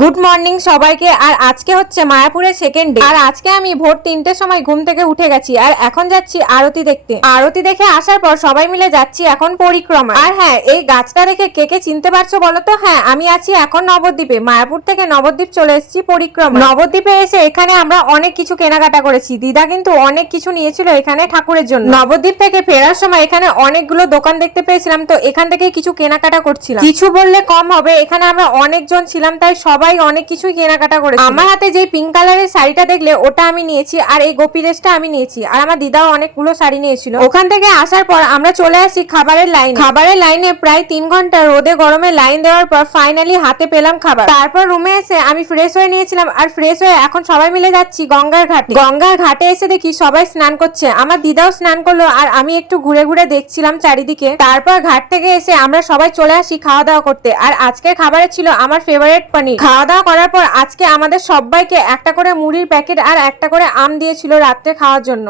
Good morning সবাইকে। আর আজকে হচ্ছে মায়াপুরের সেকেন্ড ডে। আর আজকে আমি ভোর 3টের সময় ঘুম থেকে উঠে গেছি আর এখন যাচ্ছি আরতি দেখতে। আরতি দেখে আসার পর সবাই মিলে যাচ্ছি এখন পরিক্রমা। আর হ্যাঁ, এই গাছটা দেখে কে কে চিনতে পারছো বলো তো? হ্যাঁ, আমি আছি এখন নবদ্বীপে। মায়াপুর থেকে নবদ্বীপ চলে এসেছি পরিক্রমা। নবদ্বীপে এসে এখানে আমরা অনেক কিছু কেনাকাটা করেছি। দিদা কিন্তু অনেক কিছু নিয়েছিল এখানে ঠাকুরের জন্য। নবদ্বীপ থেকে ফেরার সময় এখানে অনেকগুলো দোকান দেখতে পেয়েছিলাম, তো এখান থেকে কিছু কেনাকাটা করছিলাম। কিছু বললে কম হবে, এখানে আমরা অনেকজন ছিলাম তাই সবাই অনেক কিছুই কেনাকাটা করেছে। আমার হাতে যে পিঙ্ক কালারের শাড়িটা দেখলে ওটা আমি নিয়েছি, আর এই গোপী ড্রেসটা আমি নিয়েছি, আর আমার দিদাও অনেকগুলো শাড়ি নিয়েছিল। ওখান থেকে আসার পর আমরা চলে আসি খাবারের লাইনে প্রায় 3 ঘন্টা রোদে গরমে লাইন দেওয়ার পর ফাইনালি হাতে পেলাম খাবার। তারপর রুমে এসে আমি ফ্রেশ হয়ে নিয়েছিলাম, আর ফ্রেশ হয়ে এখন সবাই মিলে যাচ্ছি গঙ্গার ঘাটে। গঙ্গার ঘাটে এসে দেখি সবাই স্নান করছে, আমার দিদাও স্নান করলো, আর আমি একটু ঘুরে ঘুরে দেখছিলাম চারিদিকে। তারপর ঘাট থেকে এসে আমরা সবাই চলে আসি খাওয়া দাওয়া করতে। আর আজকের খাবারে ছিল আমার ফেভারিট পনির। খাওয়া দাওয়া করার পর আজকে আমাদের সবাইকে একটা করে মুড়ির প্যাকেট আর একটা করে আম দিয়েছিল রাত্রে খাওয়ার জন্য।